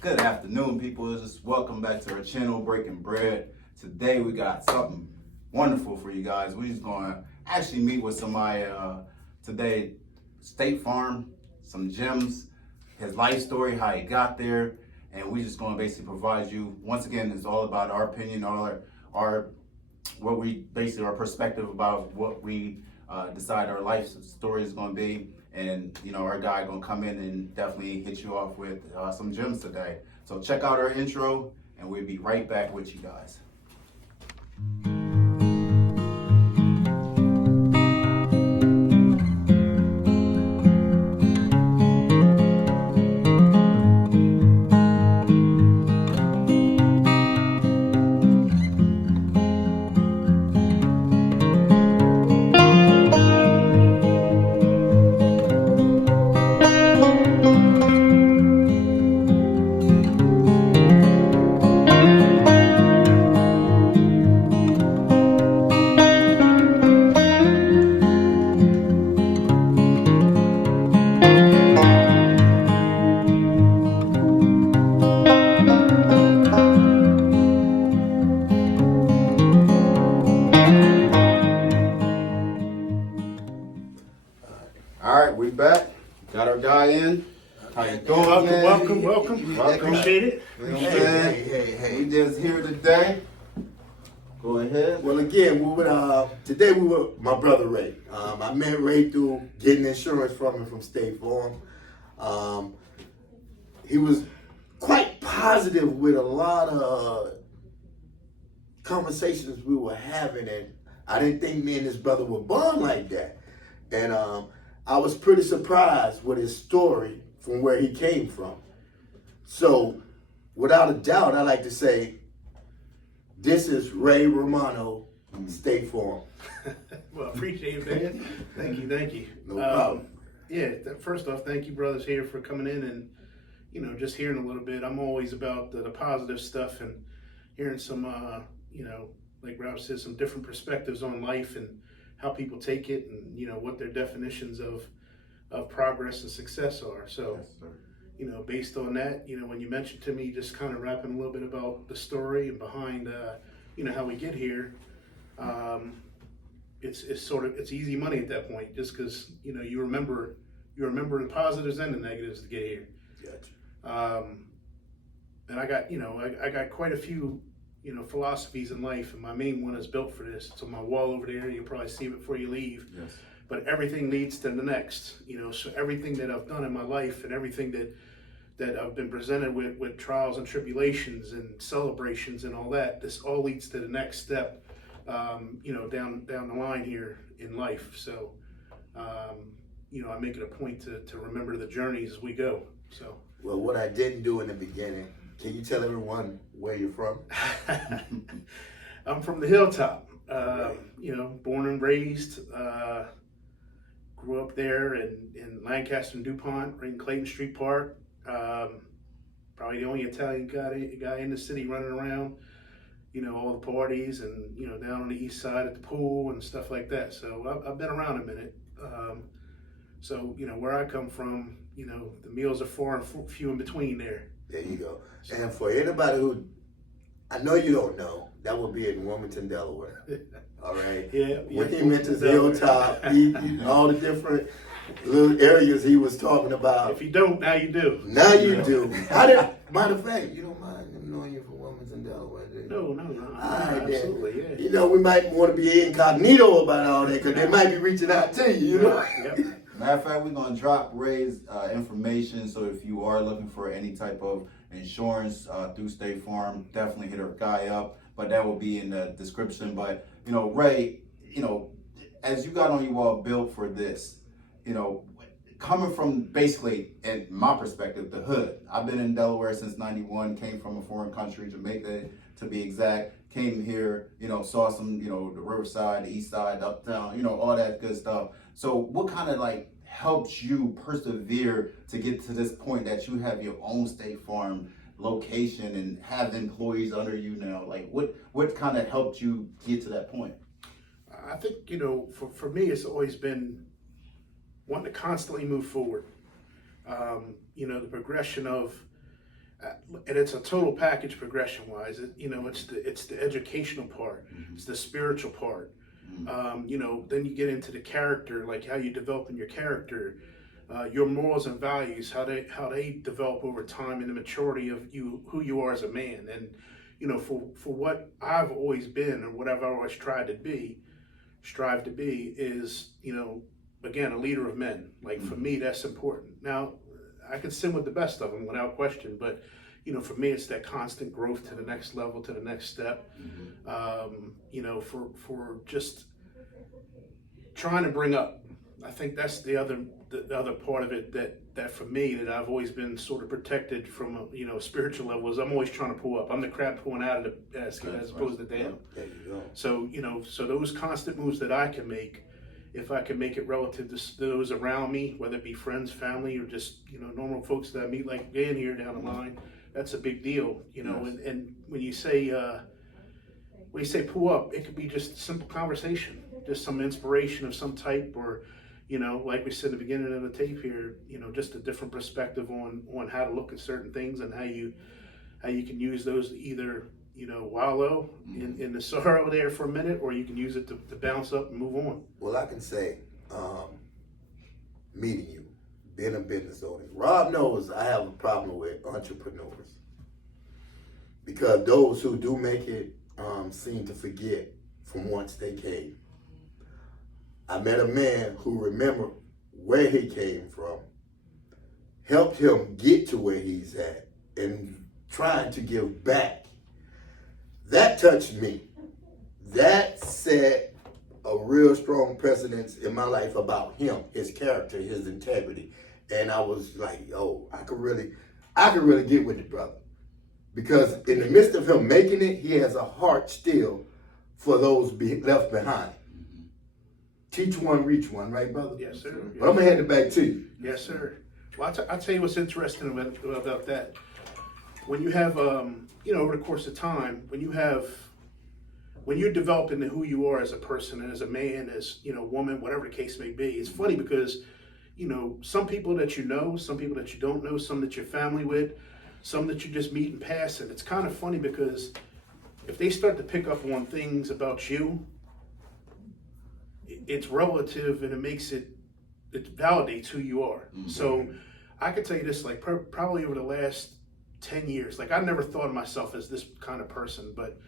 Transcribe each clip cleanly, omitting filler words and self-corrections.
Good afternoon, people. Just welcome back to our channel, Breaking Bread. Today we got something wonderful for you guys. We're just going to actually meet with somebody today. State Farm, some gems, his life story, how he got there, and we're just going to basically provide you. Once again, it's all about our opinion, our what we basically our perspective about what we decide our life story is going to be. And our guy gonna come in and definitely hit you off with some gems today. So check out our intro, and we'll be right back with you guys. All right, we back. Got our guy in. How you doing? Welcome. Appreciate it. You know what I'm saying? Hey. We just here today. Go ahead. Well, again, today we were my brother Ray. I met Ray through getting insurance from him from State Farm. He was quite positive with a lot of conversations we were having, and I didn't think me and his brother were born like that. And I was pretty surprised with his story from where he came from. So, without a doubt, I like to say, this is Ray Romano, State Farm. Well, appreciate it, man. Thank you. No problem. First off, thank you, brothers, here for coming in and, just hearing a little bit. I'm always about the positive stuff and hearing some, like Ralph said, some different perspectives on life and how people take it and, what their definitions of progress and success are. So, Yes, based on that, when you mentioned to me just kind of rapping a little bit about the story and behind, how we get here, it's easy money at that point, just because, you remember the positives and the negatives to get here. Gotcha. And I got quite a few, philosophies in life, and my main one is built for this. It's on my wall over there. You'll probably see it before you leave. Yes. But everything leads to the next, so everything that I've done in my life and everything that I've been presented with trials and tribulations and celebrations and all that, this all leads to the next step, down the line here in life. So, I make it a point to remember the journeys as we go. So. Well, what I didn't do in the beginning, can you tell everyone where you're from? I'm from the hilltop, Okay. Born and raised, grew up there in Lancaster and DuPont, right in Clayton Street Park. Probably the only Italian guy in the city running around, all the parties and, down on the east side at the pool and stuff like that. So I've been around a minute. So, where I come from, the meals are far and few in between there. There you go. And for anybody who, I know you don't know, that would be in Wilmington, Delaware. All right? Yeah. When he mentions hilltop, all the different little areas he was talking about. If you don't, now you do. Now you do. Matter of fact, you don't mind them knowing you from Wilmington, Delaware, do you? No. All right, then. Absolutely, yeah. We might want to be incognito about all that because they might be reaching out to you, Yep. Matter of fact, we're gonna drop Ray's information. So if you are looking for any type of insurance through State Farm, definitely hit our guy up. But that will be in the description. But Ray, as you got on you all built for this, coming from basically, in my perspective, the hood. I've been in Delaware since '91. Came from a foreign country, Jamaica to be exact. Came here, saw some, the Riverside, the East Side, uptown, all that good stuff. So what kind of helped you persevere to get to this point that you have your own State Farm location and have employees under you now? What kind of helped you get to that point? I think, for me, it's always been wanting to constantly move forward. The progression of and it's a total package progression wise. It's the educational part, it's the spiritual part. Then you get into the character, like how you develop in your character, your morals and values, how they develop over time, and the maturity of who you are as a man. And for what I've always been, or what I've always strive to be, is again, a leader of men. Like for me, that's important. Now, I can sin with the best of them without question, but for me, it's that constant growth to the next level, to the next step. For just trying to bring up. I think that's the other part of it that for me, that I've always been sort of protected from a spiritual level, is I'm always trying to pull up. I'm the crab pulling out of the basket as opposed to down. There you go. So those constant moves that I can make, if I can make it relative to those around me, whether it be friends, family, or just normal folks that I meet, like Dan here down the line, that's a big deal. Yes. And when you say pull up, it could be just a simple conversation, just some inspiration of some type, or like we said at the beginning of the tape here, just a different perspective on how to look at certain things, and how you can use those to either wallow in the sorrow there for a minute, or you can use it to bounce up and move on. Well, I can say, meeting you, being a business owner, Rob knows I have a problem with entrepreneurs, because those who do make it seem to forget from whence they came. I met a man who remembered where he came from, helped him get to where he's at, and trying to give back. That touched me. That set a real strong precedence in my life about him, his character, his integrity. And I was like, I could really get with the brother. Because in the midst of him making it, he has a heart still for those left behind. Teach one, reach one, right, brother? Yes, sir. But I'm going to hand it back to you. Yes, sir. Well, I'll tell you what's interesting about that. When you have, over the course of time, when you're developing who you are as a person, and as a man, as, woman, whatever the case may be, it's funny because, some people that some people that you don't know, some that you're family with, some that you just meet in passing. It's kind of funny because if they start to pick up on things about you, it's relative, and it validates who you are. Mm-hmm. So I could tell you this, like probably over the last 10 years, like I never thought of myself as this kind of person, but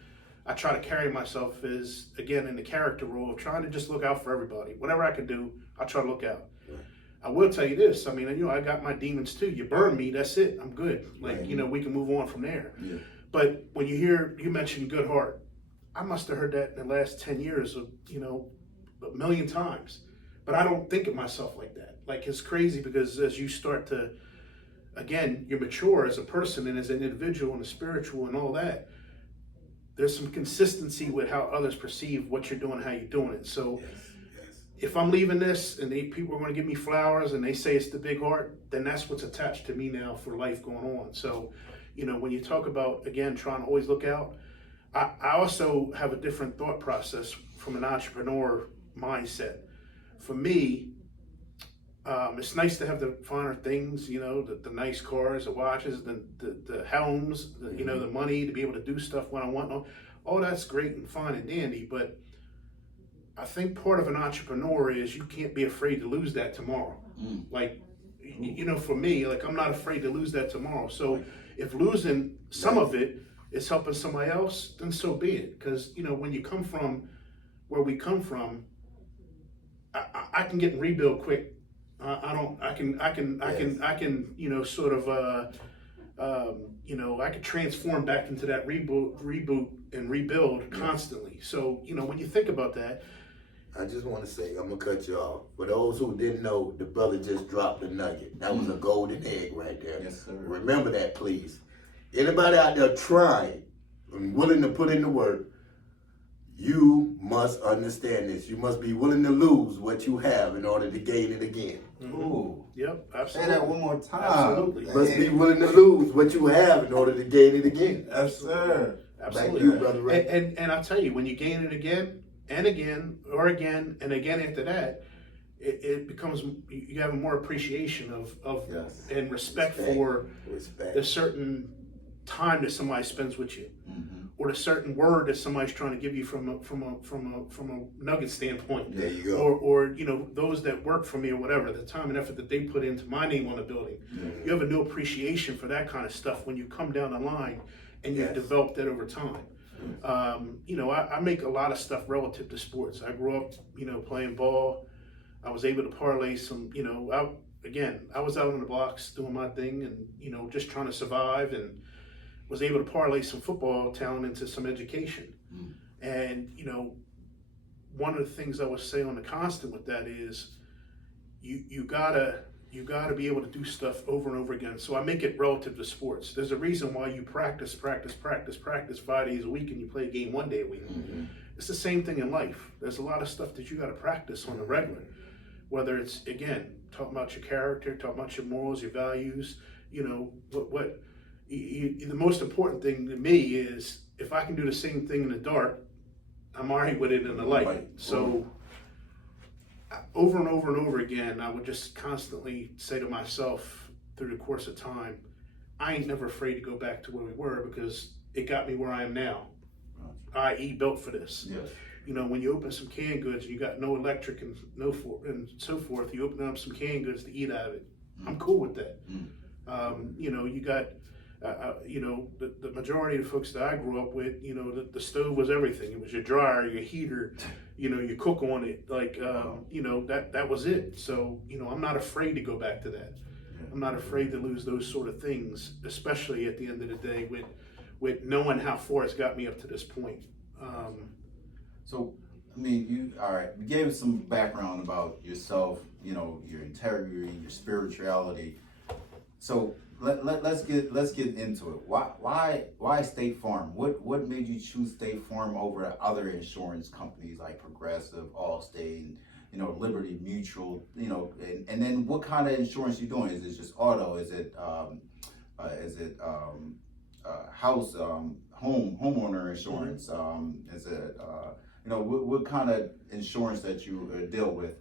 I try to carry myself as, again, in the character role of trying to just look out for everybody. Whatever I can do, I try to look out. Right. I will tell you this, I mean, I got my demons too. You burn me, that's it, I'm good. Like, right. We can move on from there. Yeah. But when you mentioned good heart, I must have heard that in the last 10 years of, a million times. But I don't think of myself like that. Like, it's crazy because as you start to, again, you mature as a person and as an individual and a spiritual and all that, there's some consistency with how others perceive what you're doing, how you're doing it. So if I'm leaving this and people are going to give me flowers and they say it's the big heart, then that's what's attached to me now for life going on. So, when you talk about, again, trying to always look out, I also have a different thought process from an entrepreneur mindset. For me, it's nice to have the finer things, the nice cars, the watches, the helms, the money to be able to do stuff when I want. All that's great and fine and dandy, but I think part of an entrepreneur is you can't be afraid to lose that tomorrow. Like, for me, like I'm not afraid to lose that tomorrow. So if losing some of it is helping somebody else, then so be it. Because, when you come from where we come from, I can get and rebuild quick. I can I can transform back into that reboot and rebuild constantly. So, when you think about that, I just want to say, I'm going to cut you off. For those who didn't know, the brother just dropped a nugget. That was a golden egg right there. Yes, sir. Remember that, please. Anybody out there trying and willing to put in the work, you must understand this. You must be willing to lose what you have in order to gain it again. Mm-hmm. Ooh. Yep, absolutely. Say that one more time. Absolutely. You must be willing to lose what you have in order to gain it again. Yes, sir. Thank Absolutely. you, Brother Ray. And I'll tell you, when you gain it again and again or again and again after that, it becomes, you have more appreciation of yes. and respect for the certain time that somebody spends with you, or the certain word that somebody's trying to give you from a nugget standpoint. There you go. Or you know, those that work for me or whatever, the time and effort that they put into my name on the building. You have a new appreciation for that kind of stuff when you come down the line and you develop that over time. You know, I make a lot of stuff relative to sports. I grew up, you know, playing ball. I was able to parlay some, you know, I was out on the blocks doing my thing and, you know, just trying to survive, and was able to parlay some football talent into some education. And, you know, one of the things I would say on the constant with that is you gotta be able to do stuff over and over again. So I make it relative to sports. There's a reason why you practice 5 days a week and you play a game 1 day a week. It's the same thing in life. There's a lot of stuff that you got to practice on the regular. Whether it's, again, talking about your character, talking about your morals, your values, you know, the most important thing to me is if I can do the same thing in the dark, I'm already with it in the light. So over and over and over again, I would just constantly say to myself through the course of time, I ain't never afraid to go back to where we were, because it got me where I am now, i.e. built for this. You know, when you open some canned goods and you got no electric and so forth, you open up some canned goods to eat out of it. I'm cool with that. You know, you got, you know, the majority of the folks that I grew up with, you know, the stove was everything. It was your dryer, your heater, you know, you cook on it. Like, you know, that was it. So, you know, I'm not afraid to go back to that. I'm not afraid to lose those sort of things, especially at the end of the day with knowing how far it's got me up to this point. So, I mean, you gave us some background about yourself, you know, your integrity, your spirituality. So let's get into it. Why State Farm? What made you choose State Farm over other insurance companies like Progressive, Allstate, you know, Liberty Mutual, you know, and then what kind of insurance you doing? Is it just auto? Is it house, homeowner insurance? Is it you know, what kind of insurance that you deal with?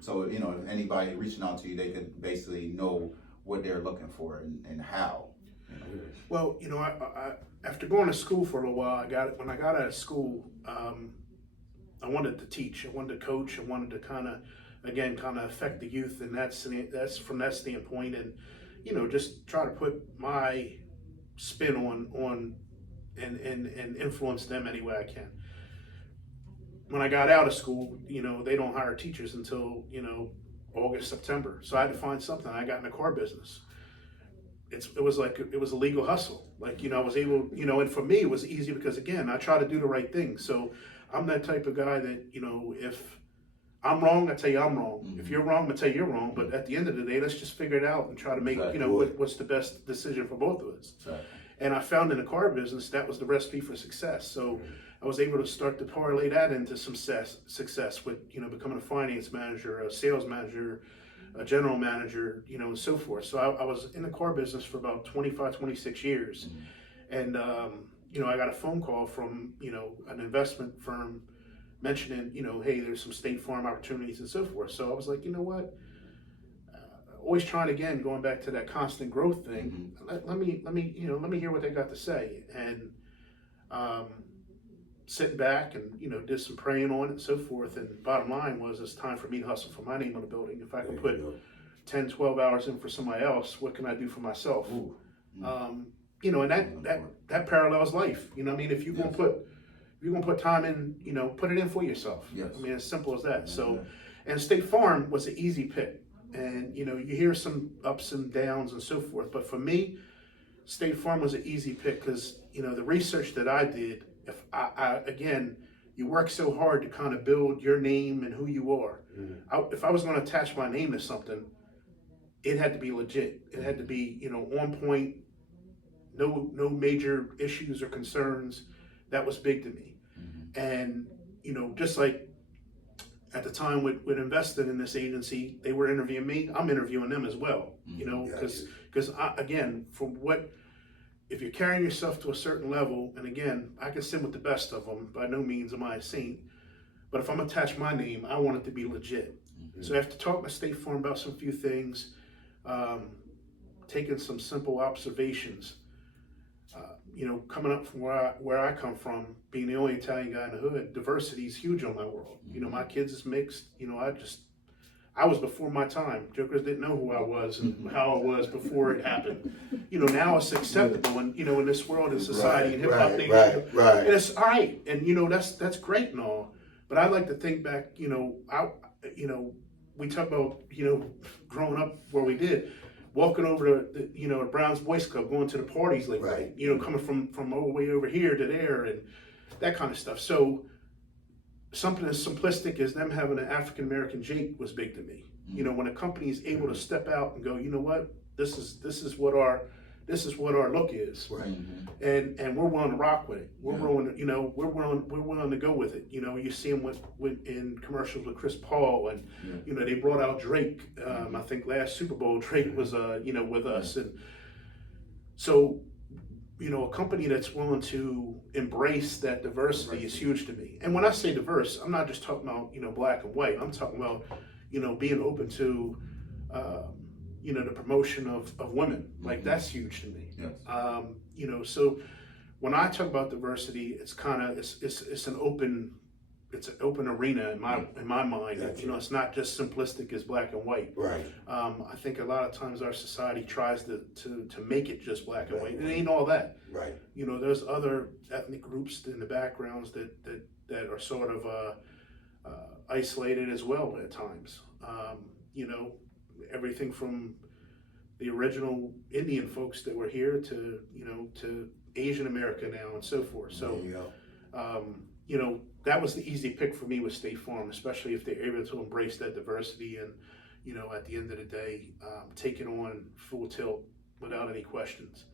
So, you know, if anybody reaching out to you, they could basically know what they're looking for and how. You know? Well, you know, I after going to school for a little while, when I got out of school, I wanted to teach, I wanted to coach, I wanted to kind of affect the youth, and that's from that standpoint, and you know, just try to put my spin on and influence them any way I can. When I got out of school, you know, they don't hire teachers until, you know, August, September. So I had to find something. I got in the car business. It was a legal hustle. Like, you know, I was able, you know, and for me, it was easy because, again, I try to do the right thing. So I'm that type of guy that, you know, if I'm wrong, I tell you I'm wrong. If you're wrong, I tell you you're wrong. But at the end of the day, let's just figure it out and try to make, you know, what's the best decision for both of us. And I found in the car business, that was the recipe for success. So I was able to start to parlay that into some success with, you know, becoming a finance manager, a sales manager, a general manager, you know, and so forth. So I was in the car business for about 25, 26 years. And, you know, I got a phone call from, you know, an investment firm mentioning, you know, hey, there's some State Farm opportunities and so forth. So I was like, you know what? Always trying, again, going back to that constant growth thing. Let me hear what they got to say. And sitting back and, you know, did some praying on it and so forth. And bottom line was, it's time for me to hustle for my name on the building. If I could put 10, 12 hours in for somebody else, what can I do for myself? You know, and that parallels life. You know what I mean? If you're gonna put time in, you know, put it in for yourself. I mean, as simple as that. So, and State Farm was an easy pick. And, you know, you hear some ups and downs and so forth. But for me, State Farm was an easy pick because, you know, the research that I did, if again, you work so hard to kind of build your name and who you are. If I was going to attach my name to something, it had to be legit. It had to be, you know, on point, no major issues or concerns. That was big to me. And, you know, just like at the time with investing in this agency, they were interviewing me, I'm interviewing them as well, you know, because again, if you're carrying yourself to a certain level, and again, I can sit with the best of them, by no means am I a saint, but if I'm attached my name, I want it to be legit. So after talking to State Farm about some few things, taking some simple observations, coming up from where I come from, being the only Italian guy in the hood, diversity is huge on my world. My kids is mixed. I was before my time. Jokers didn't know who I was and how I was before it happened. Now it's acceptable, and in this world and society and hip hop things, right. and it's all right, and that's great and all. But I like to think back. We talk about growing up where we did. Walking over to the Browns Boys Club, going to the parties late night, coming from all the way over here to there, and that kind of stuff. So something as simplistic as them having an African American Jake was big to me. When a company is able to step out and go, you know what, this is what our look is, right? And we're willing to rock with it. We're willing to, we're willing to go with it. You see them with in commercials with Chris Paul, and they brought out Drake. I think last Super Bowl Drake was with us, and so a company that's willing to embrace that diversity is huge to me. And when I say diverse, I'm not just talking about black and white. I'm talking about being open to the promotion of women. Like that's huge to me. Yes. So when I talk about diversity, it's an open arena in my mind. Gotcha. It's not just simplistic as black and white. Right. I think a lot of times our society tries to make it just black and white. It ain't all that. Right. There's other ethnic groups in the backgrounds that are sort of isolated as well at times. Everything from the original Indian folks that were here to Asian America now and so forth. So, that was the easy pick for me with State Farm, especially if they're able to embrace that diversity and, at the end of the day, take it on full tilt without any questions.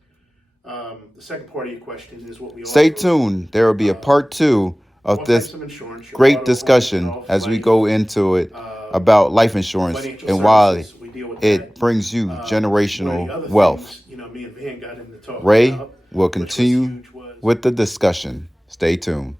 The second part of your question is what we Stay offer. tuned. There will be a part 2 of All this types of insurance, your great auto, discussion health, as we life, go into it about life insurance financial and why services, we deal with it that. brings you One of the generational other wealth. things, me and Van got into talking Ray about, will which was continue huge, was with the discussion. Stay tuned.